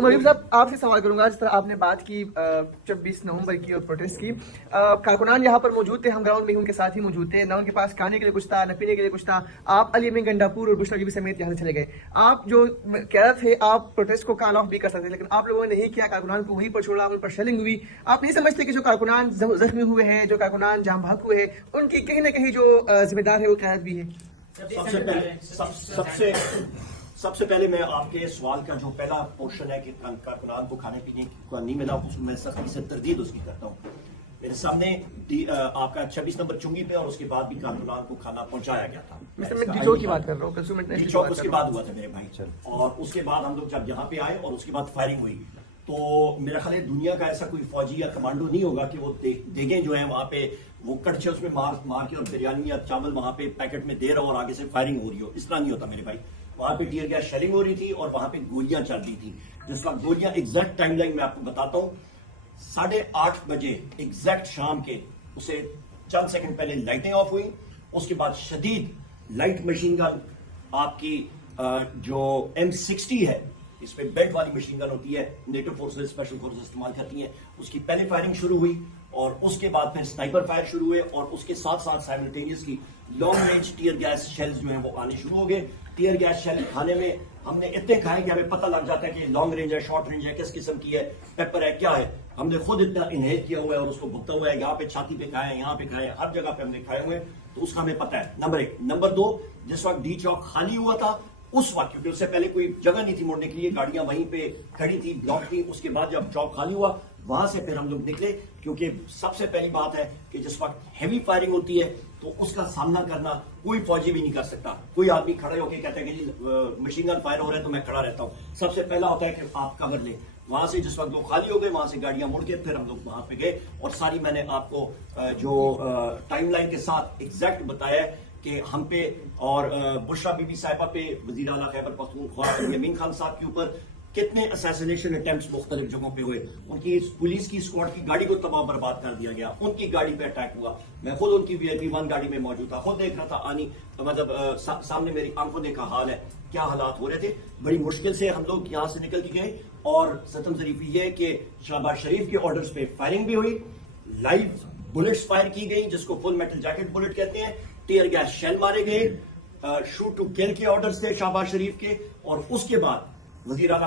مریب صاحب آپ سے سوال کروں گا، جس طرح آپ نے بات کی 26 نومبر کی اور پروٹیسٹ کی، کارکنان یہاں پر موجود تھے، ہم گراؤنڈ میں ان کے ساتھ ہی موجود تھے، نہ ان کے پاس کھانے کے لیے کچھ تھا نہ پینے کے لیے کچھ تھا. آپ علی امین گنڈاپور اور بشرا بیوی سمیت یہاں سے چلے گئے. آپ جو کہہ رہے تھے آپ پروٹیسٹ کو کال آف بھی کر سکتے، لیکن آپ لوگوں نے نہیں کیا، کارکنان کو وہیں پر چھوڑا، ان پر شیلنگ ہوئی. آپ نہیں سمجھتے کہ جو کارکنان زخمی ہوئے ہیں، جو کارکنان جام بحق ہوئے ہیں، ان کی کہیں نہ کہیں جو ذمہ دار ہے وہ قیادت بھی ہے؟ سب سے پہلے میں آپ کے سوال کا جو پہلا پورشن ہے کہ کارکنان کو کھانے پینے کو نہیں ملا، اس میں سختی سے تردید اس کی کرتا ہوں. میرے سامنے آپ کا 26 نمبر چنگی پہ اور اس کے بعد بھی کارکنان کو کھانا پہنچایا گیا تھا. ڈی چوک کی بات کر رہا ہوں، ڈی چوک اس کے بعد ہوا تھا میرے بھائی. اور اس کے بعد ہم لوگ جب یہاں پہ آئے اور اس کے بعد فائرنگ ہوئی، تو میرا خیال ہے دنیا کا ایسا کوئی فوجی یا کمانڈو نہیں ہوگا کہ وہ دیگیں جو ہیں وہاں پہ وہ کڑچے اس میں مار کے اور بریانی یا چاول وہاں پہ پیکٹ میں دے رہا ہو اور آگے سے فائرنگ ہو رہی ہو. اس طرح نہیں ہوتا میرے بھائی. وہاں پہ ٹیئر گیس شیلنگ ہو رہی تھی اور وہاں پہ گولیاں چل رہی تھی. جس وقت گولیاں ایگزیکٹ ٹائم لائن میں آپ کو بتاتا ہوں، 8:30 بجے ایگزیکٹ شام کے اسے چند سیکنڈ پہلے لائٹیں آف ہوئی. اس کے بعد شدید لائٹ مشین گن آپ کی جو M60 ہے، اس پہ بیلٹ والی مشین گن ہوتی ہے، نیٹو فورسز اسپیشل فورسز استعمال کرتی ہیں، اس کی پہلے فائرنگ شروع ہوئی اور اس کے بعد پھر سنائپر فائر شروع ہوئے اور اس کے ساتھ ساتھ simultaneously long range tear gas shells جو ہیں وہ آنے شروع ہو گئے. ٹیئر گیس شیل کھانے میں ہم نے اتنے کھائے کہ ہمیں پتہ لگ جاتا ہے کہ لانگ رینج ہے، شارٹ رینج ہے، کس قسم کی ہے، پیپر ہے، کیا ہے. ہم نے خود اتنا انہیل کیا ہوا ہے اور اس کو بھگتا ہوا ہے. یہاں پہ چھاتی پہ کھائے ہیں، یہاں پہ کھائے ہیں، ہر جگہ پہ ہم نے کھائے ہوئے ہیں، تو اس کا ہمیں پتہ ہے. نمبر 1. نمبر 2، جس وقت ڈی چوک خالی ہوا تھا اس وقت، کیونکہ اس سے پہلے کوئی جگہ نہیں تھی موڑنے کے لیے، گاڑیاں وہیں پہ کھڑی تھی، بلاک تھی. اس کے بعد جب چوک خالی ہوا وہاں سے پھر ہم لوگ نکلے، کیونکہ سب سے پہلی بات ہے کہ جس وقت ہیوی فائرنگ ہوتی ہے تو اس کا سامنا کرنا کوئی فوجی بھی نہیں کر سکتا. کوئی آدمی کھڑے ہو کے کہتا ہے کہ جی مشین گن فائر ہو رہا ہے تو میں کھڑا رہتا ہوں. سب سے پہلا ہوتا ہے کہ آپ کور لیں. وہاں سے جس وقت لوگ خالی ہو گئے وہاں سے گاڑیاں مڑ کے پھر ہم لوگ وہاں پہ گئے اور ساری میں نے آپ کو جو ٹائم لائن کے ساتھ ایگزیکٹ بتایا ہے کہ ہم پہ اور بشرا بی بی صاحبہ پہ، وزیر اعلیٰ خیبر پختونخوا یمین خان صاحب کے اوپر کتنے اسیسینیشن اٹیمپٹس مختلف جگہوں پہ ہوئے. ان کی پولیس کی اسکواڈ کی گاڑی کو تباہ برباد کر دیا گیا، ان کی گاڑی پہ اٹیک ہوا. میں خود ان کی VIP 1 گاڑی میں موجود تھا، خود دیکھ رہا تھا آنی، مطلب سامنے میری آنکھوں دیکھا حال ہے کیا حالات ہو رہے تھے. بڑی مشکل سے ہم لوگ یہاں سے نکل کے گئے اور ستم ظریفی یہ کہ شہباز شریف کے آرڈرز پہ فائرنگ بھی ہوئی، لائیو بلٹس فائر کی گئی جس کو فل میٹل جیکٹ بلٹ کہتے ہیں، ٹیئر گیس شیل مارے گئے، شوٹ ٹو کل کے آرڈرز تھے شہباز شریف کے. اور اس کے بعد وزیر اعلیٰ